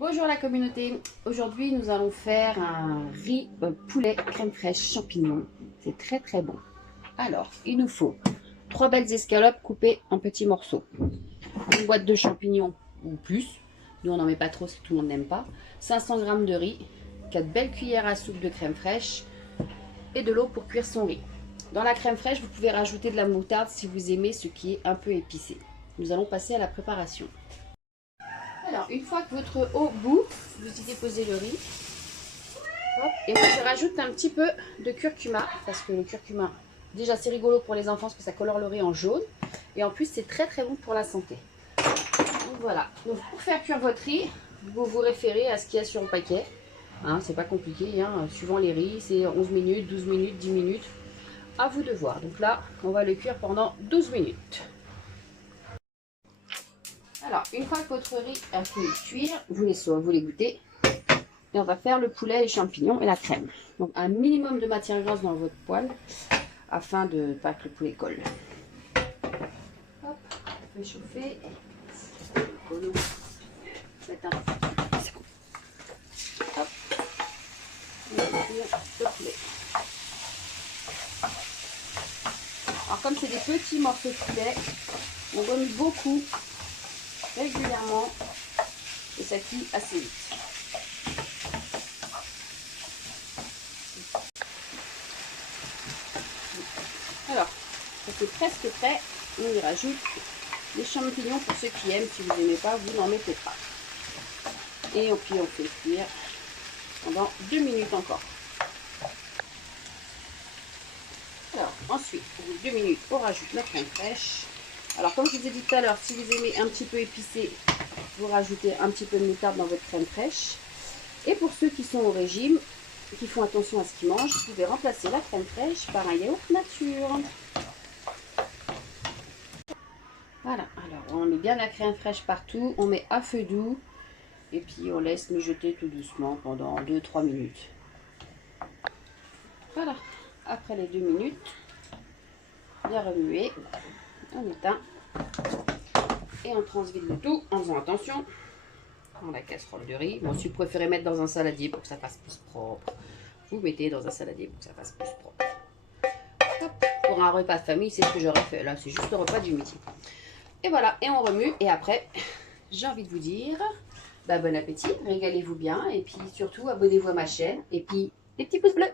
Bonjour la communauté, aujourd'hui nous allons faire un riz poulet crème fraîche champignons, c'est très très bon. Alors, il nous faut 3 belles escalopes coupées en petits morceaux, une boîte de champignons ou plus, nous on n'en met pas trop si tout le monde n'aime pas, 500 g de riz, 4 belles cuillères à soupe de crème fraîche et de l'eau pour cuire son riz. Dans la crème fraîche, vous pouvez rajouter de la moutarde si vous aimez ce qui est un peu épicé. Nous allons passer à la préparation. Alors, une fois que votre eau bout, vous y déposez le riz. Hop, et moi, je rajoute un petit peu de curcuma, parce que le curcuma, déjà, c'est rigolo pour les enfants, parce que ça colore le riz en jaune. Et en plus, c'est très très bon pour la santé. Donc voilà. Donc, pour faire cuire votre riz, vous vous référez à ce qu'il y a sur le paquet. Hein, c'est pas compliqué, hein, suivant les riz, c'est 11 minutes, 12 minutes, 10 minutes. À vous de voir. Donc là, on va le cuire pendant 12 minutes. Alors, une fois que votre riz a fait cuire, vous les goûtez. Et on va faire le poulet, les champignons et la crème. Donc, un minimum de matière grasse dans votre poêle afin de pas que le poulet colle. Hop, on fait chauffer. C'est un... C'est bon. Hop, on va cuire le poulet. Alors, comme c'est des petits morceaux de poulet, on remue beaucoup, régulièrement, et ça cuit assez vite. Alors, ça c'est presque prêt. On y rajoute les champignons pour ceux qui aiment. Si vous n'aimez pas, vous n'en mettez pas. Et puis on fait cuire pendant 2 minutes encore. Alors, ensuite, au bout de 2 minutes, on rajoute la crème fraîche. Alors, comme je vous ai dit tout à l'heure, si vous aimez un petit peu épicé, vous rajoutez un petit peu de moutarde dans votre crème fraîche. Et pour ceux qui sont au régime, qui font attention à ce qu'ils mangent, vous pouvez remplacer la crème fraîche par un yaourt nature. Voilà, alors on met bien la crème fraîche partout, on met à feu doux et puis on laisse mijoter tout doucement pendant 2-3 minutes. Voilà, après les 2 minutes, bien remuer, on éteint et on transvide le tout en faisant attention dans la casserole de riz. Bon, si vous préférez mettre dans un saladier pour que ça fasse plus propre, vous mettez dans un saladier pour que ça fasse plus propre. Hop, pour un repas de famille, c'est ce que j'aurais fait. Là, c'est juste le repas du midi. Et voilà, et on remue. Et après, j'ai envie de vous dire, bon appétit, régalez-vous bien. Et puis surtout, abonnez-vous à ma chaîne. Et puis, les petits pouces bleus.